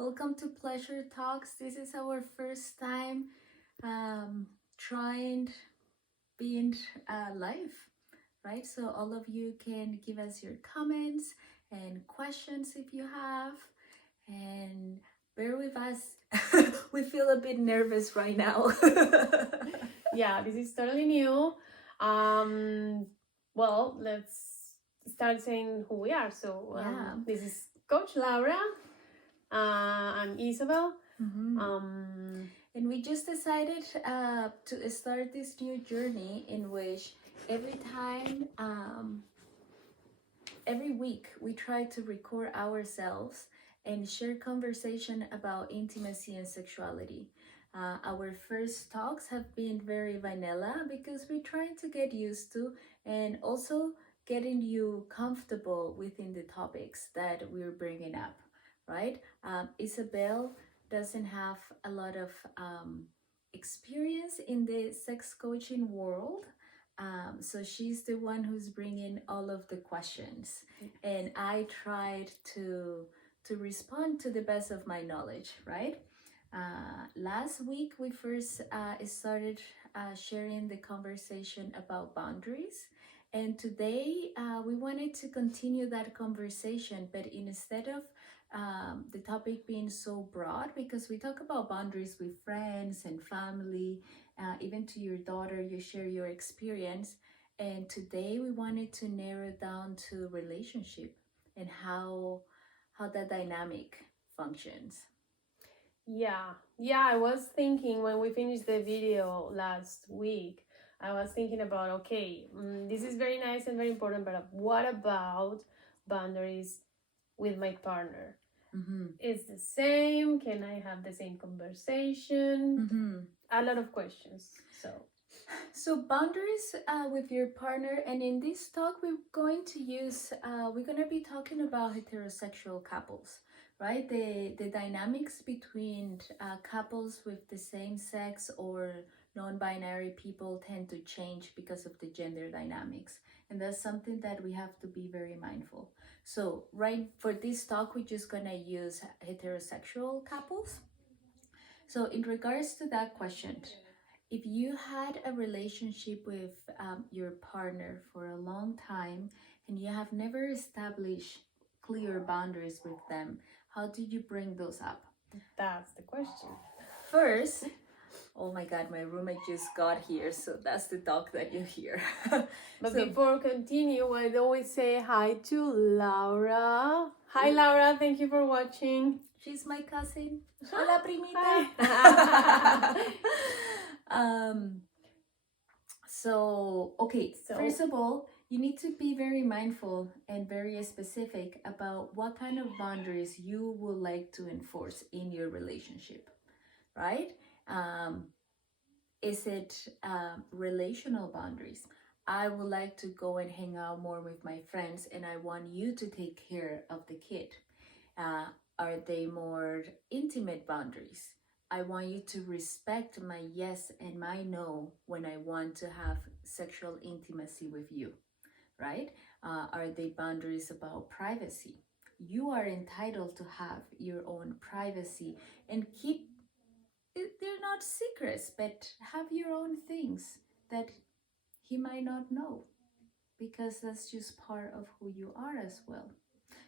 Welcome to Pleasure Talks. This is our first time trying being live, right? So all of you can give us your comments and questions if you have, and bear with us. We feel a bit nervous right now. Yeah, this is totally new. Well, let's start saying who we are. So, this is Coach Laura. I'm Isabel. Mm-hmm. And we just decided to start this new journey in which every week we try to record ourselves and share conversation about intimacy and sexuality. Our first talks have been very vanilla because we're trying to get used to and also getting you comfortable within the topics that we're bringing up, right? Isabel doesn't have a lot of experience in the sex coaching world. So she's the one who's bringing all of the questions, and I tried to respond to the best of my knowledge, right? Last week we first started sharing the conversation about boundaries, and today we wanted to continue that conversation, but instead of the topic being so broad, because we talk about boundaries with friends and family, even to your daughter, you share your experience. And today we wanted to narrow down to relationship and how that dynamic functions. Yeah, I was thinking when we finished the video last week, I was thinking about okay, this is very nice and very important, but what about boundaries with my partner? Mm-hmm. Is the same? Can I have the same conversation? Mm-hmm. A lot of questions. So boundaries with your partner, and in this talk we're going to be talking about heterosexual couples, right? The dynamics between couples with the same sex or non-binary people tend to change because of the gender dynamics, and that's something that we have to be very mindful. So right, for this talk we're just going to use heterosexual couples. So in regards to that question, if you had a relationship with your partner for a long time and you have never established clear boundaries with them, how did you bring those up? That's the question. First, oh my god, my roommate just got here, so that's the dog that you hear. But before continue, I'd always say hi to Laura. Hi Laura, thank you for watching. She's my cousin. Hola, primita. So first of all, you need to be very mindful and very specific about what kind of boundaries you would like to enforce in your relationship, right? Is it relational boundaries? I would like to go and hang out more with my friends and I want you to take care of the kid. Are they more intimate boundaries? I want you to respect my yes and my no when I want to have sexual intimacy with you, right? Are they boundaries about privacy? You are entitled to have your own privacy and keep, they're not secrets, but have your own things that he might not know, because that's just part of who you are as well.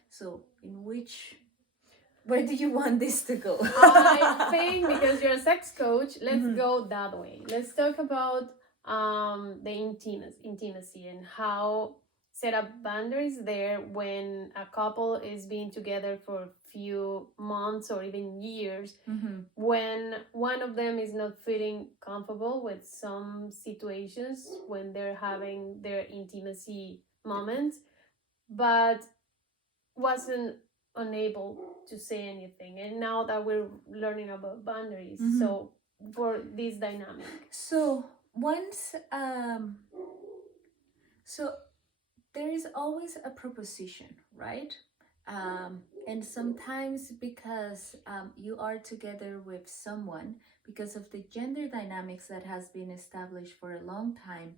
So, where do you want this to go? I think because you're a sex coach, let's go that way. Let's talk about the intimacy and how set up boundaries there when a couple is being together for a few months or even years, when one of them is not feeling comfortable with some situations when they're having their intimacy moments, but wasn't unable to say anything. And now that we're learning about boundaries, so for this dynamic, so once so there is always a proposition, right? And sometimes because you are together with someone, because of the gender dynamics that has been established for a long time,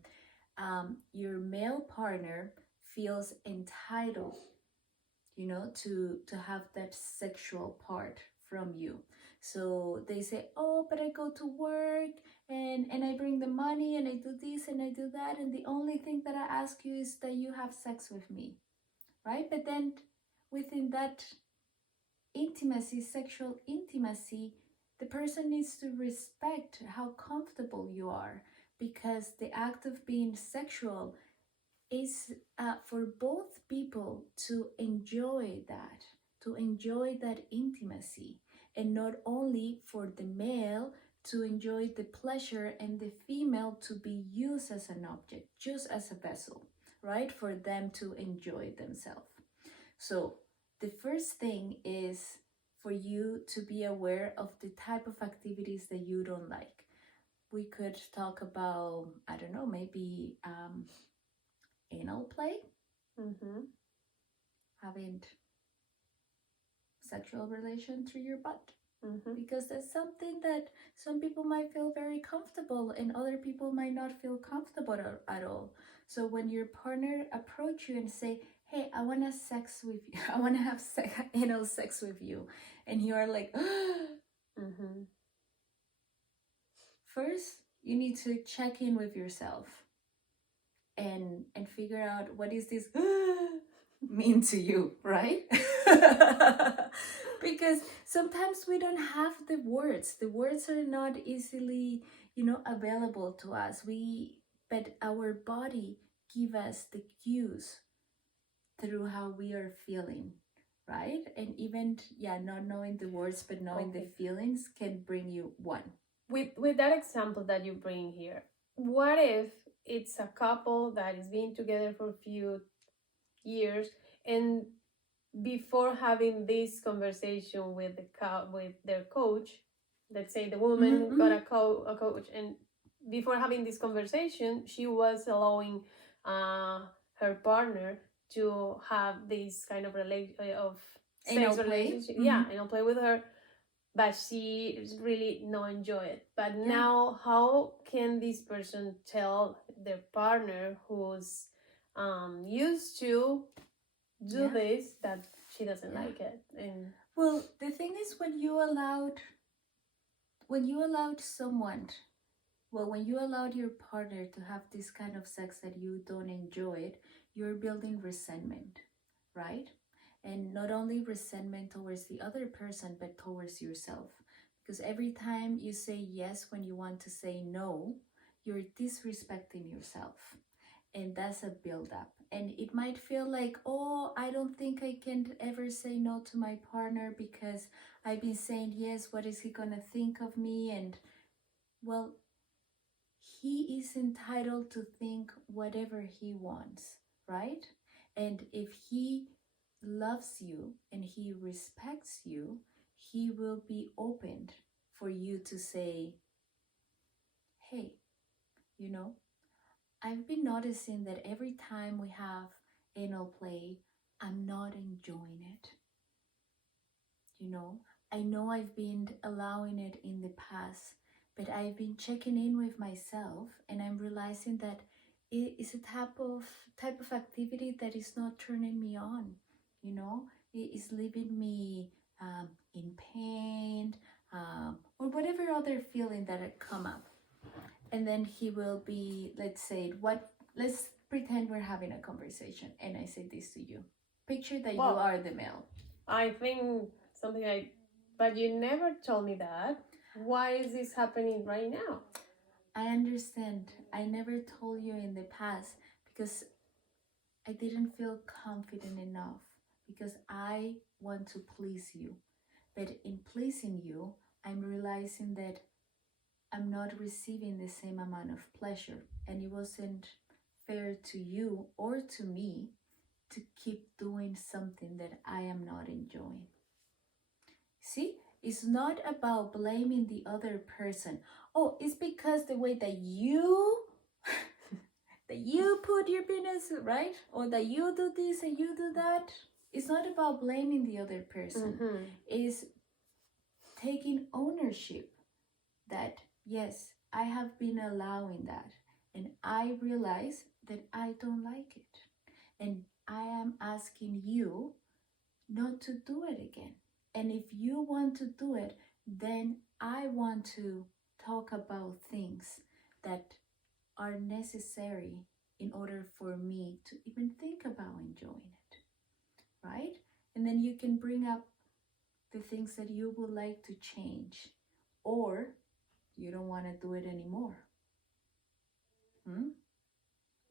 your male partner feels entitled, to have that sexual part from you. So they say, oh, but I go to work and I bring the money and I do this and I do that, and the only thing that I ask you is that you have sex with me, right? But then within that intimacy, sexual intimacy, the person needs to respect how comfortable you are, because the act of being sexual is for both people to enjoy that intimacy, and not only for the male to enjoy the pleasure and the female to be used as an object, just as a vessel, right? For them to enjoy themselves. So the first thing is for you to be aware of the type of activities that you don't like. We could talk about, I don't know, maybe anal play, having sexual relation through your butt. Because that's something that some people might feel very comfortable and other people might not feel comfortable at all. So when your partner approach you and say, hey, I want to sex with you, I want to have anal sex with you, and you are like, first you need to check in with yourself and figure out, what is this mean to you, right? Because sometimes we don't have the words are not easily, available to us. But our body give us the cues through how we are feeling, right? And even not knowing the words but knowing the feelings can bring you one. With that example that you bring here, what if it's a couple that is being together for a few years, and before having this conversation with with their coach, let's say the woman got a coach, and before having this conversation, she was allowing her partner to have this kind of sex relationship, and play with her, but she really not enjoy it. But now, how can this person tell their partner who's used to do this that she doesn't like it? And well, the thing is, when you allowed someone, when you allowed your partner to have this kind of sex that you don't enjoy it, you're building resentment, right? And not only resentment towards the other person, but towards yourself. Because every time you say yes when you want to say no, you're disrespecting yourself. And that's a build-up. And it might feel like, oh, I don't think I can ever say no to my partner because I've been saying yes. What is he gonna think of me? And well, he is entitled to think whatever he wants, right? And if he loves you and he respects you, he will be open for you to say, hey, I've been noticing that every time we have anal play, I'm not enjoying it. I know I've been allowing it in the past, but I've been checking in with myself, and I'm realizing that it is a type of activity that is not turning me on. It is leaving me in pain, or whatever other feeling that had come up. And then he will be, let's pretend we're having a conversation, and I say this to you. Picture that you are the male. I think something like, but you never told me that. Why is this happening right now? I understand. I never told you in the past because I didn't feel confident enough, because I want to please you. But in pleasing you, I'm realizing that I'm not receiving the same amount of pleasure, and it wasn't fair to you or to me to keep doing something that I am not enjoying. See, it's not about blaming the other person. Oh, it's because the way that you that you put your penis, right? Or that you do this and you do that. It's not about blaming the other person. It's taking ownership that, yes, I have been allowing that, and I realize that I don't like it, and I am asking you not to do it again. And if you want to do it, then I want to talk about things that are necessary in order for me to even think about enjoying it, right? And then you can bring up the things that you would like to change, or you don't want to do it anymore.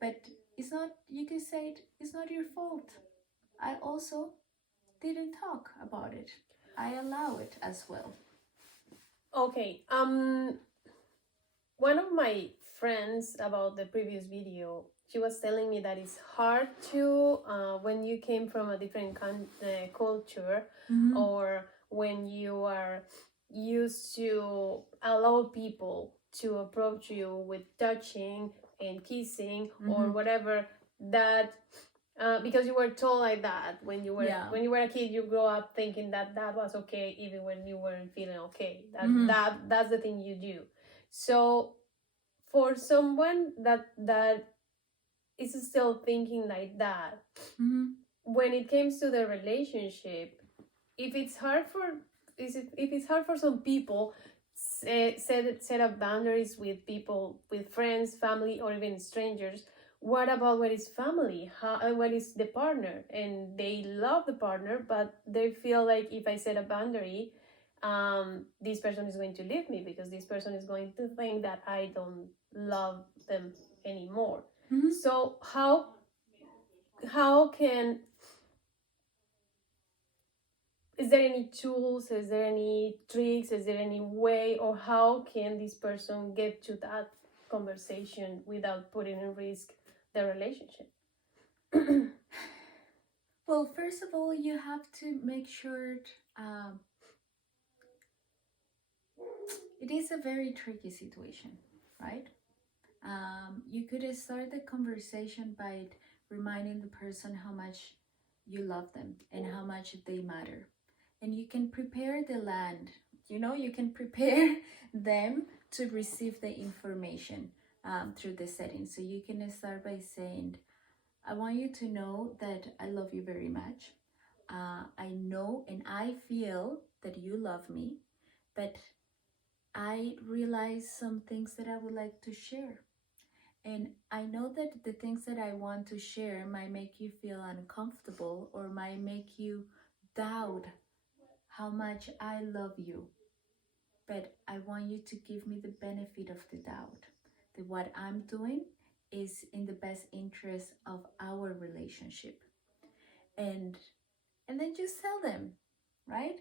But it's not, you can say it's not your fault. I also didn't talk about it. I allow it as well. Okay. One of my friends about the previous video, she was telling me that it's hard to when you came from a different culture, or when you are used to allow people to approach you with touching and kissing or whatever, that because you were told like that when you were a kid, you grow up thinking that that was okay even when you weren't feeling okay. That's the thing you do. So for someone that is still thinking like that, when it comes to the relationship, if it's hard for some people set up boundaries with people, with friends, family, or even strangers, what about when it's family? What is the partner and they love the partner, but they feel like if I set a boundary, this person is going to leave me because this person is going to think that I don't love them anymore. So how can, is there any tools, is there any tricks, is there any way, or how can this person get to that conversation without putting in risk the relationship? Well, first of all, you have to make sure it is a very tricky situation, right? You could start the conversation by reminding the person how much you love them and how much they matter. And you can prepare the land, you can prepare them to receive the information through the settings. So you can start by saying, I want you to know that I love you very much. I know and I feel that you love me, but I realize some things that I would like to share. And I know that the things that I want to share might make you feel uncomfortable or might make you doubt how much I love you. But I want you to give me the benefit of the doubt that what I'm doing is in the best interest of our relationship. And then just tell them, right?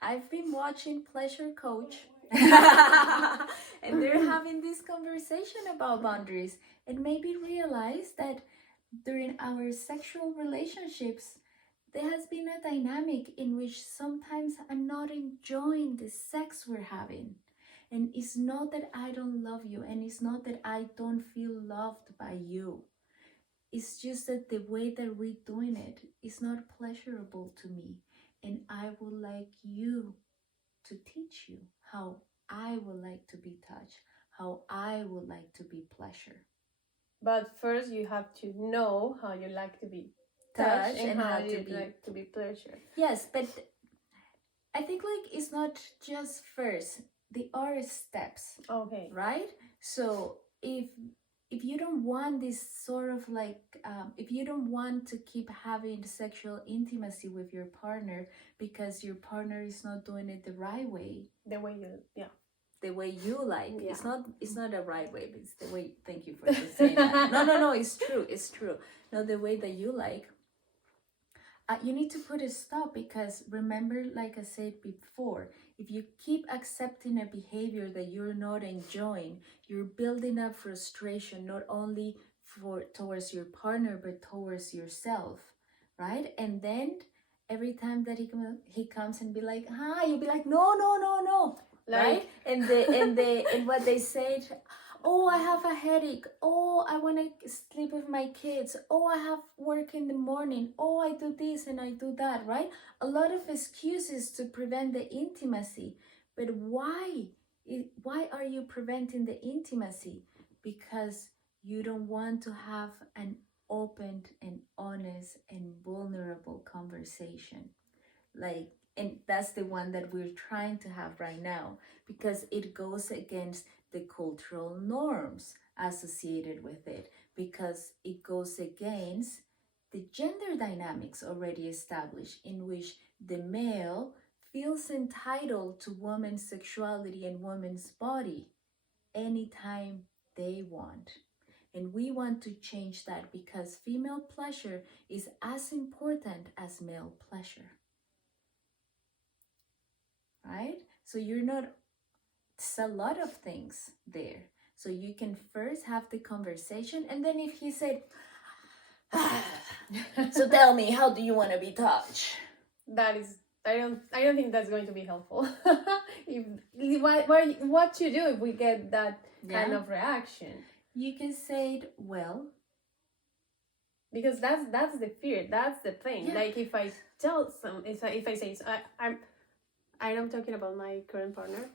I've been watching Pleasure Coach and they're having this conversation about boundaries, and maybe realize that during our sexual relationships there has been a dynamic in which sometimes I'm not enjoying the sex we're having. And it's not that I don't love you, and it's not that I don't feel loved by you. It's just that the way that we're doing it is not pleasurable to me. And I would like you to teach you how I would like to be touched, how I would like to be pleasure. But first you have to know how you like to be touched and how you like to be pleasured. Yes, but I think like it's not just first. There are steps. Okay. Right? So if you don't want this sort of like if you don't want to keep having sexual intimacy with your partner because your partner is not doing it the right way, the way you like, it's not a right way, but it's the way. Thank you for saying that. No, it's true. No, the way that you like, you need to put a stop, because remember, like I said before, if you keep accepting a behavior that you're not enjoying, you're building up frustration, not only towards your partner, but towards yourself, right? And then every time that he comes and be like, hi, you'll be like, no, right? And what they say, oh, I have a headache. Oh, I want to sleep with my kids. Oh, I have work in the morning. Oh, I do this and I do that, right? A lot of excuses to prevent the intimacy. But why? Why are you preventing the intimacy? Because you don't want to have an open and honest and vulnerable conversation. Like, And that's the one that we're trying to have right now, because it goes against the cultural norms associated with it, because it goes against the gender dynamics already established, in which the male feels entitled to woman's sexuality and woman's body anytime they want. And we want to change that, because female pleasure is as important as male pleasure. Right? So you're not, it's a lot of things there. So you can first have the conversation, and then if he said, so tell me, how do you want to be touched? That is, I don't think that's going to be helpful. What to do if we get that kind of reaction? You can say it, well, because that's the fear, that's the thing. Yeah. Like if I tell if I say, so I'm talking about my current partner.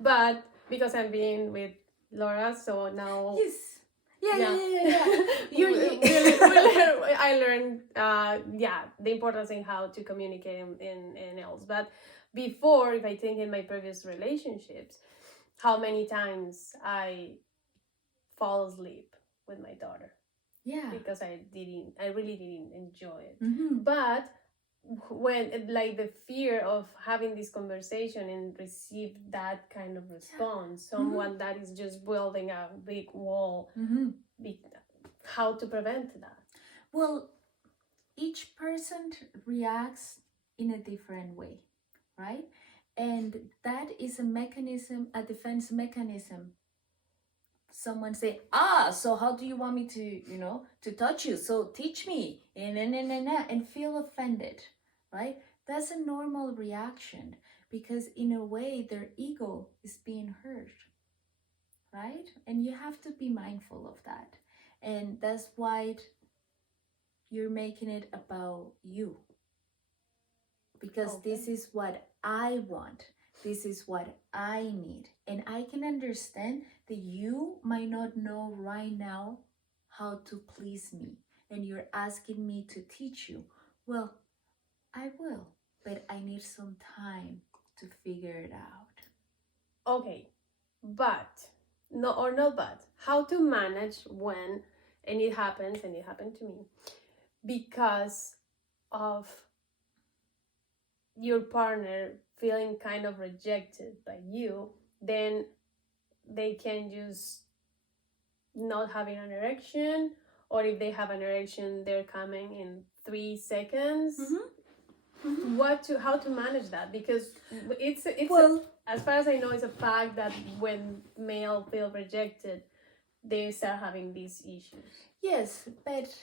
But because I'm being with Laura, so now yes. Yeah. I learned the importance in how to communicate in else. But before, if I think in my previous relationships, how many times I fall asleep with my daughter. Yeah. Because I really didn't enjoy it. Mm-hmm. But when, like, the fear of having this conversation and receive that kind of response, someone that is just building a big wall, how to prevent that? Well, each person reacts in a different way, right? And that is a mechanism, a defense mechanism. Someone say, so how do you want me to, to touch you? So teach me, and feel offended, right? That's a normal reaction, because in a way their ego is being hurt, right? And you have to be mindful of that. And that's why you're making it about you. Because this is what I want. This is what I need. And I can understand that you might not know right now how to please me. And you're asking me to teach you. Well, I will. But I need some time to figure it out. Okay. But, how to manage when, and it happened to me, because of your partner feeling kind of rejected by you, then they can just not having an erection, or if they have an erection, they're coming in 3 seconds. How to manage that? Because it's as far as I know, it's a fact that when male feel rejected, they start having these issues. Yes, but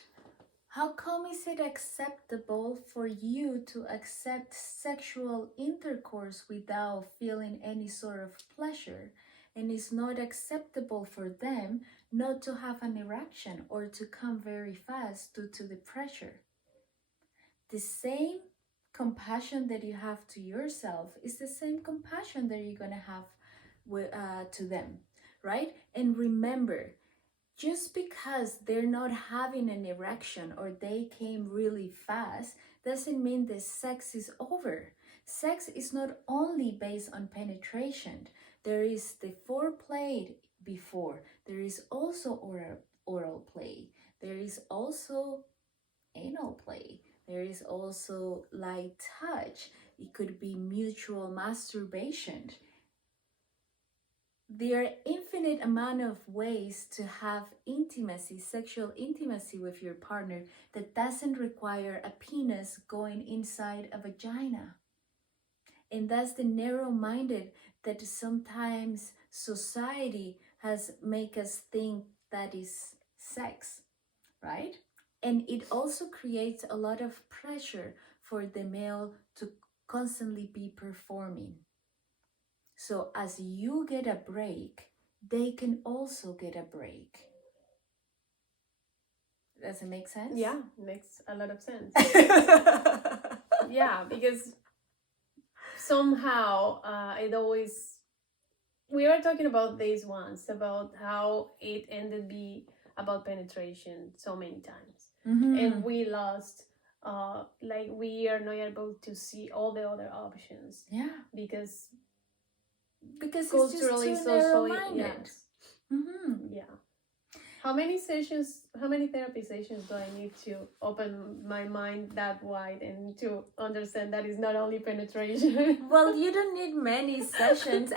how come is it acceptable for you to accept sexual intercourse without feeling any sort of pleasure? And it's not acceptable for them not to have an erection or to come very fast due to the pressure. The same compassion that you have to yourself is the same compassion that you're going to have to them, right? And remember, just because they're not having an erection or they came really fast doesn't mean the sex is over. Sex is not only based on penetration. There is the foreplay before. There is also oral play. There is also anal play. There is also light touch. It could be mutual masturbation. There are infinite amount of ways to have intimacy, sexual intimacy with your partner that doesn't require a penis going inside a vagina. And that's the narrow-minded that sometimes society has make us think that is sex, right? And it also creates a lot of pressure for the male to constantly be performing. So as you get a break, they can also get a break. Does it make sense? Yeah, it makes a lot of sense. Yeah, because somehow we were talking about this once, about how it ended be about penetration so many times. And we lost like we are not able to see all the other options Yeah, because it's just culturally, too narrow socially, minded. yes. Yeah. How many therapy sessions do I need to open my mind that wide and to understand that it's not only penetration? Well, you don't need many sessions.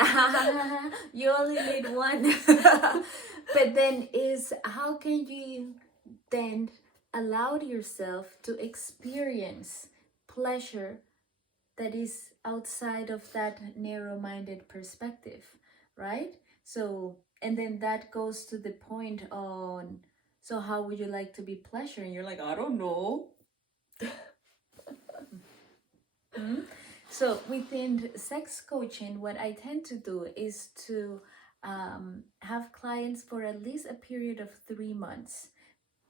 You only need one. But then is how can you then allow yourself to experience pleasure that is outside of that narrow-minded perspective, right? So, and then that goes to the point on, so how would you like to be pleasure? And you're like, I don't know. Hmm? So within sex coaching, what I tend to do is to have clients for at least a period of 3 months.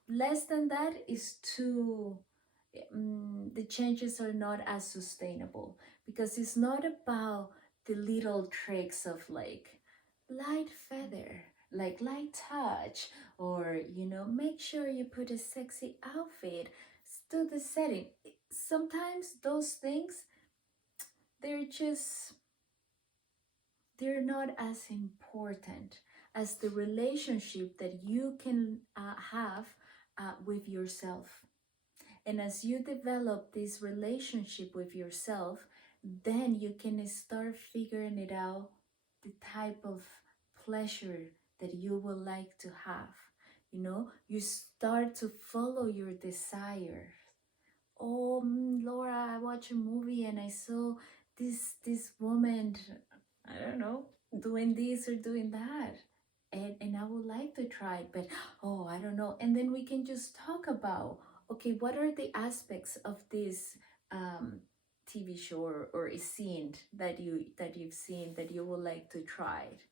Less than that is too, the changes are not as sustainable, because it's not about the little tricks of like light feather, like light touch, or make sure you put a sexy outfit to the setting. Sometimes those things, they're just, they're not as important as the relationship that you can have with yourself. And as you develop this relationship with yourself, then you can start figuring it out, the type of pleasure that you would like to have. You start to follow your desires. Oh, Laura, I watched a movie and I saw this woman, I don't know, doing this or doing that. And I would like to try it, but oh, I don't know. And then we can just talk about, okay, what are the aspects of this TV show or a scene that you've seen that you would like to try it?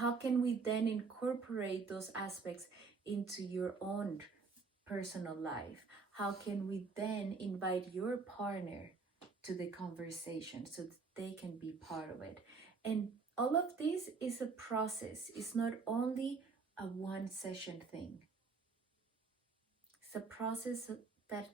How can we then incorporate those aspects into your own personal life? How can we then invite your partner to the conversation so that they can be part of it? And all of this is a process. It's not only a one session thing. It's a process that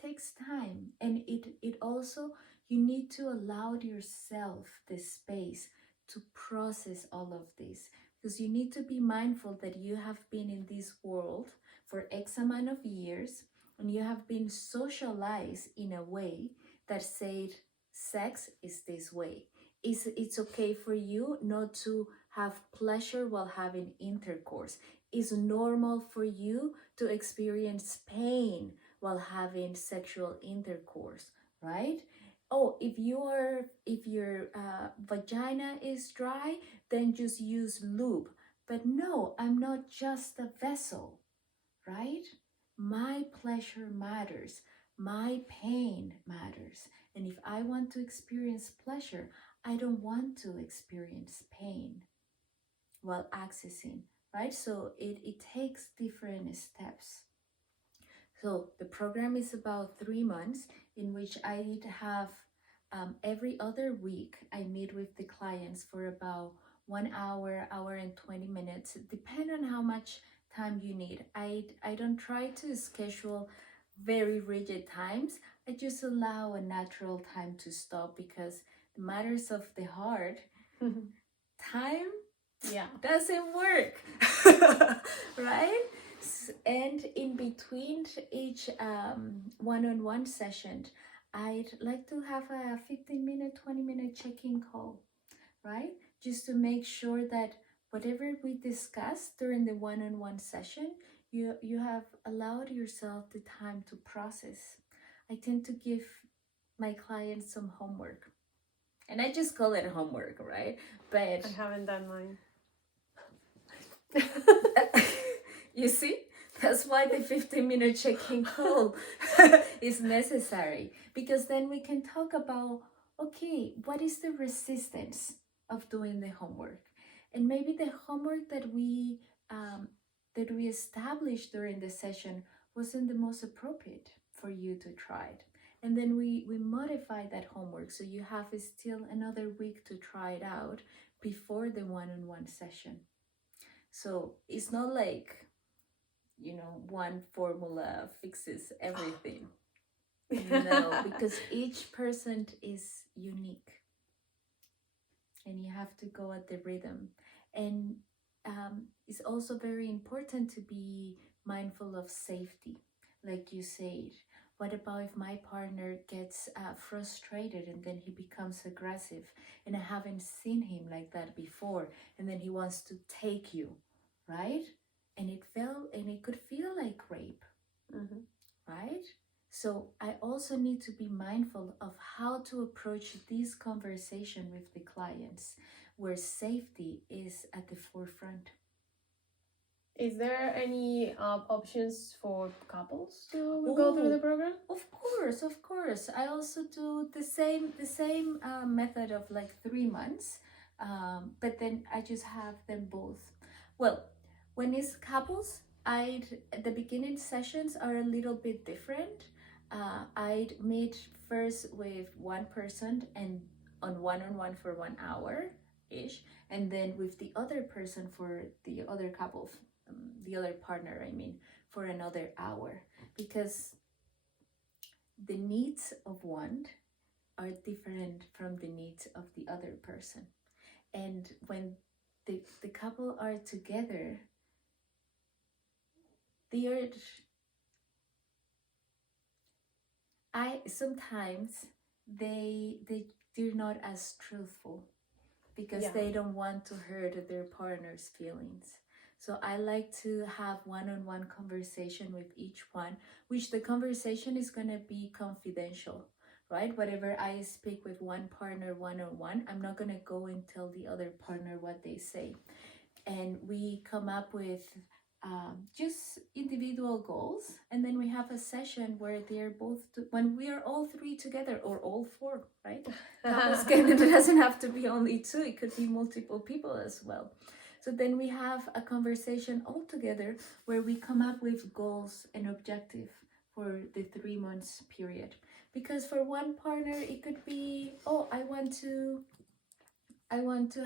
takes time, and it also, you need to allow yourself the space to process all of this, because you need to be mindful that you have been in this world for X amount of years, and you have been socialized in a way that said sex is this way. It's okay for you not to have pleasure while having intercourse. It's normal for you to experience pain while having sexual intercourse, right? Oh, if your vagina is dry, then just use lube. But no, I'm not just a vessel, right? My pleasure matters. My pain matters. And if I want to experience pleasure, I don't want to experience pain while accessing, right? So it takes different steps. So the program is about 3 months, in which I have every other week, I meet with the clients for about 1 hour, hour and 20 minutes, depend on how much time you need. I don't try to schedule very rigid times. I just allow a natural time to stop, because the matters of the heart, time Yeah. doesn't work. Right? And in between each one-on-one session, I'd like to have a 15-minute, 20-minute check-in call, right? Just to make sure that whatever we discuss during the one-on-one session, you have allowed yourself the time to process. I tend to give my clients some homework, and I just call it homework, right? But I haven't done mine. you see, that's why the 15-minute check-in call is necessary, because then we can talk about, okay, what is the resistance of doing the homework? And maybe the homework that we established during the session wasn't the most appropriate for you to try it. And then we modify that homework, so you have still another week to try it out before the one-on-one session. So it's not like, one formula fixes everything. No, because each person is unique and you have to go at the rhythm. And it's also very important to be mindful of safety, like you said. What about if my partner gets frustrated and then he becomes aggressive? And I haven't seen him like that before, and then he wants to take you, right? And it could feel like rape, Mm-hmm. right? So I also need to be mindful of how to approach this conversation with the clients where safety is at the forefront. Is there any options for couples to go through the Oh, program? of course, of course. I also do the same method of like 3 months, but then I just have them both. Well, when it's couples, I'd the beginning sessions are a little bit different. I'd meet first with one person and on one for 1 hour ish, and then with the other person for the other couple, the other partner. I mean, for another hour because the needs of one are different from the needs of the other person. And when the couple are together, they are, I sometimes they're not as truthful because Yeah. they don't want to hurt their partner's feelings. So I like to have one-on-one conversation with each one, which the conversation is going to be confidential, right? Whatever I speak with one partner one-on-one, I'm not going to go and tell the other partner what they say. And we come up with just individual goals, and then we have a session where they're both when we are all three together or all four, right? Couples can, it doesn't have to be only two, it could be multiple people as well. So then we have a conversation all together where we come up with goals and objective for the 3 months period. Because for one partner it could be, oh, I want to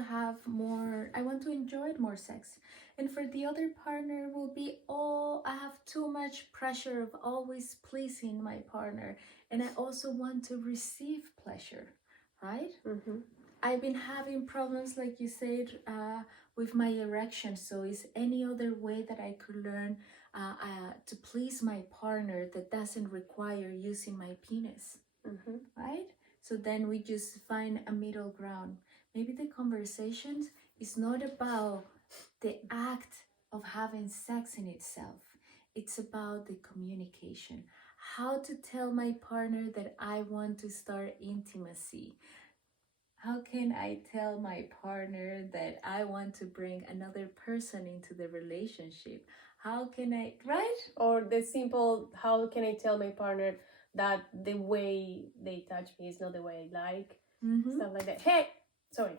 have more, I want to enjoy more sex. And for the other partner will be, oh, I have too much pressure of always pleasing my partner. And I also want to receive pleasure, right? Mm-hmm. I've been having problems, like you said, with my erection. So is any other way that I could learn to please my partner that doesn't require using my penis? Mm-hmm. Right? So then we just find a middle ground. Maybe the conversations is not about the act of having sex in itself. It's about the communication. How to tell my partner that I want to start intimacy. How can I tell my partner that I want to bring another person into the relationship? How can I, right? Or the simple, how can I tell my partner that the way they touch me is not the way I like? Mm-hmm. Stuff like that. Hey, sorry.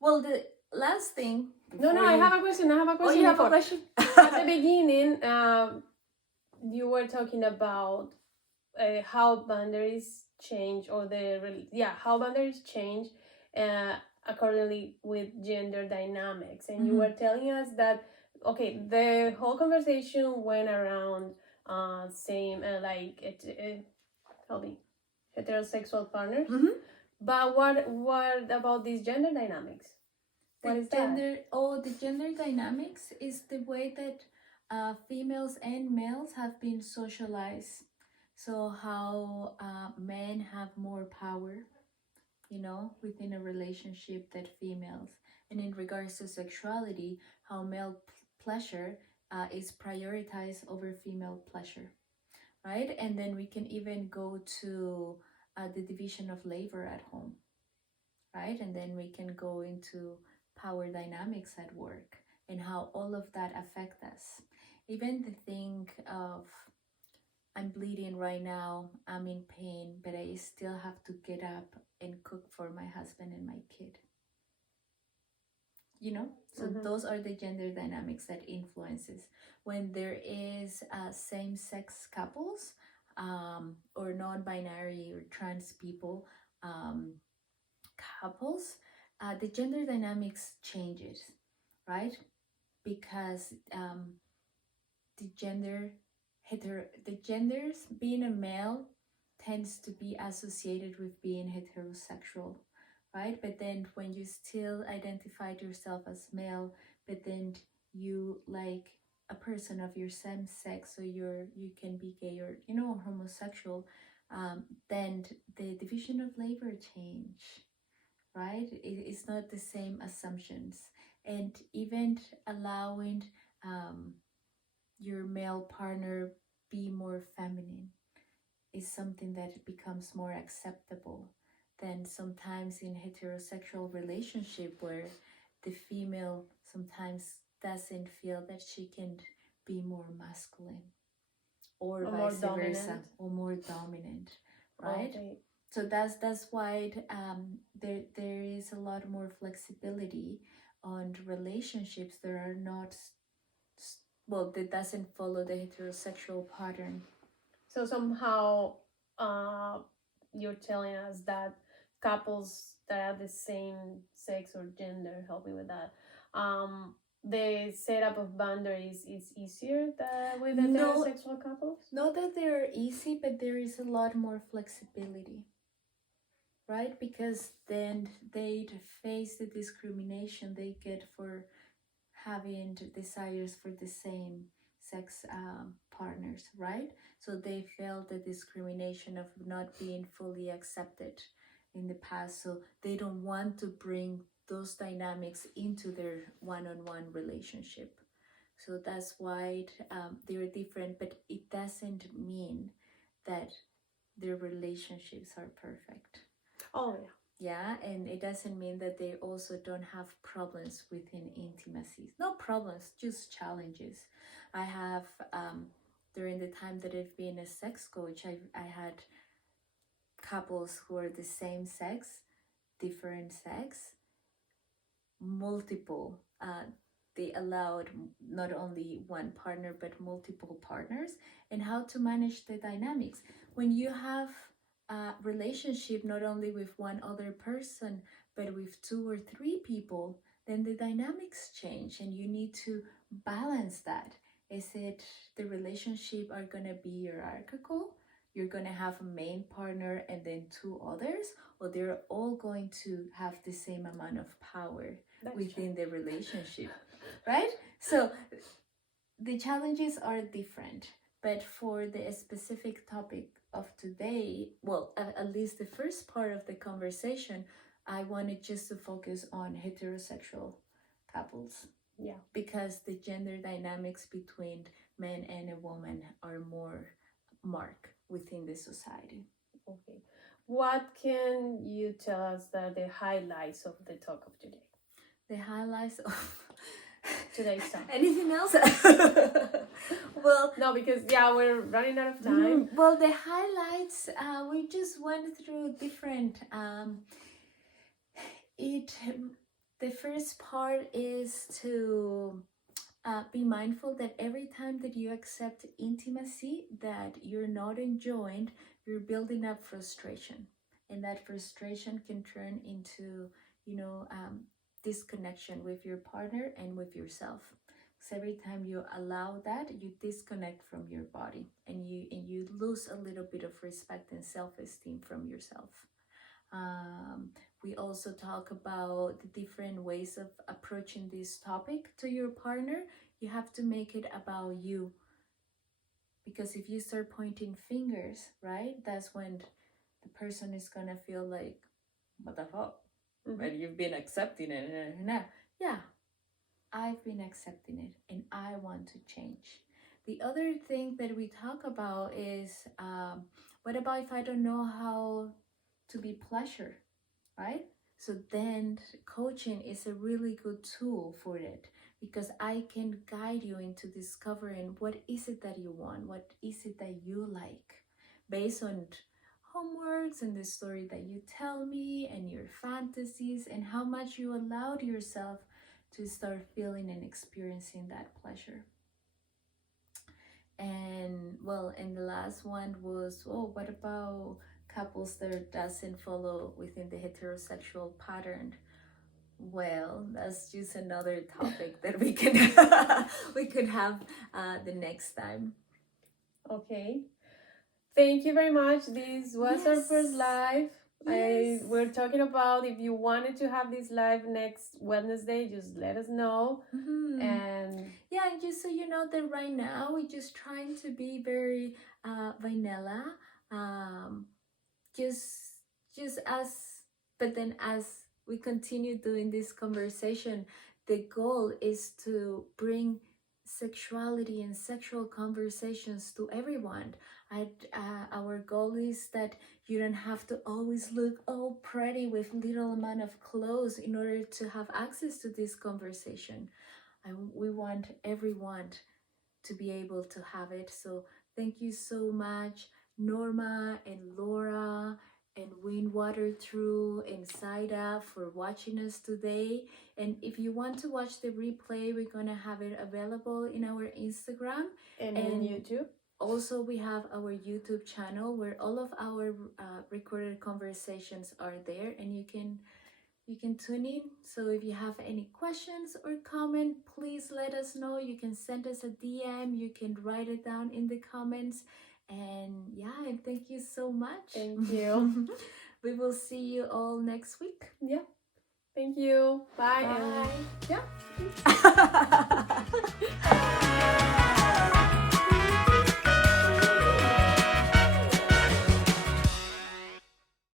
Well, the last thing. No, I have a question. Oh, you have a question? At the beginning, you were talking about how boundaries change, or how boundaries change accordingly with gender dynamics, and you were telling us that the whole conversation went around same help me, heterosexual partners. Mm-hmm. But what about these gender dynamics? What is gender? Oh, the gender dynamics is the way that females and males have been socialized. So how men have more power, within a relationship than females. And in regards to sexuality, how male pleasure is prioritized over female pleasure, right? And then we can even go to the division of labor at home, right? And then we can go into power dynamics at work and how all of that affect us. Even the thing of, I'm bleeding right now, I'm in pain, but I still have to get up and cook for my husband and my kid. So those are the gender dynamics that influences when there is same-sex couples, or non-binary or trans people, couples, the gender dynamics changes, right? Because the genders, being a male tends to be associated with being heterosexual, right? But then when you still identified yourself as male, but then you like a person of your same sex, so you can be gay or homosexual, then the division of labor change, right? It's not the same assumptions, and even allowing your male partner be more feminine is something that becomes more acceptable than sometimes in heterosexual relationship where the female sometimes doesn't feel that she can be more masculine or Or more vice versa dominant. or more dominant, right? Okay. So that's why there is a lot more flexibility on relationships that are not well, that doesn't follow the heterosexual pattern. So somehow, uh, you're telling us that couples that are the same sex or gender, help me with that, the setup of boundaries is easier with No, heterosexual couples? not that they're easy, but there is a lot more flexibility, right? Because then they face the discrimination they get for having desires for the same sex partners, right? So they felt the discrimination of not being fully accepted in the past. So they don't want to bring those dynamics into their one-on-one relationship. So that's why they're different, but it doesn't mean that their relationships are perfect. Oh, yeah. Yeah, and it doesn't mean that they also don't have problems within intimacies. No problems, just challenges. I have, during the time that I've been a sex coach, I had couples who are the same sex, different sex, multiple. They allowed not only one partner but multiple partners, and how to manage the dynamics. When you have a relationship not only with one other person but with two or three people, then the dynamics change and you need to balance that. Is it the relationship are going to be hierarchical? You're going to have a main partner and then two others, or they're all going to have the same amount of power within the relationship, right? So the challenges are different, but for the specific topic of today, well, at least the first part of the conversation, I wanted just to focus on heterosexual couples. Yeah. Because the gender dynamics between man and a woman are more marked within the society. Okay. What can you tell us that the highlights of the talk of today? The highlights of today's talk. Anything else? Well, no, because we're running out of time. Well, the highlights, we just went through different. The first part is to be mindful that every time that you accept intimacy that you're not enjoying, you're building up frustration, and that frustration can turn into disconnection with your partner and with yourself. So every time you allow that, you disconnect from your body, and you lose a little bit of respect and self-esteem from yourself. We also talk about the different ways of approaching this topic to your partner. You have to make it about you, because if you start pointing fingers, right, that's when the person is gonna feel like, what the fuck? But you've been accepting it. Yeah, I've been accepting it and I want to change. The other thing that we talk about is, what about if I don't know how to be pleasure, right? So then coaching is a really good tool for it, because I can guide you into discovering what is it that you want, what is it that you like, based on homeworks and the story that you tell me and your fantasies and how much you allowed yourself to start feeling and experiencing that pleasure. And well, and the last one was, what about couples that doesn't follow within the heterosexual pattern? Well, that's just another topic that we could we could have the next time. Okay. Thank you very much. This was our first Yes. live. Yes. We're talking about if you wanted to have this live next Wednesday, just let us know. And yeah, and just so you know that right now we're just trying to be very vanilla, um, just as, but then as we continue doing this conversation, the goal is to bring sexuality and sexual conversations to everyone. Our goal is that you don't have to always look all pretty with little amount of clothes in order to have access to this conversation. We want everyone to be able to have it. So thank you so much, Norma and Laura and Windwater True and Saida, for watching us today. And if you want to watch the replay, we're gonna have it available in our Instagram and in YouTube. Also, we have our YouTube channel where all of our recorded conversations are there, and you can tune in. So if you have any questions or comment, please let us know. You can send us a DM, you can write it down in the comments. And yeah, and thank you so much. Thank you. We will see you all next week. Yeah. Thank you. Bye. Bye. And yeah.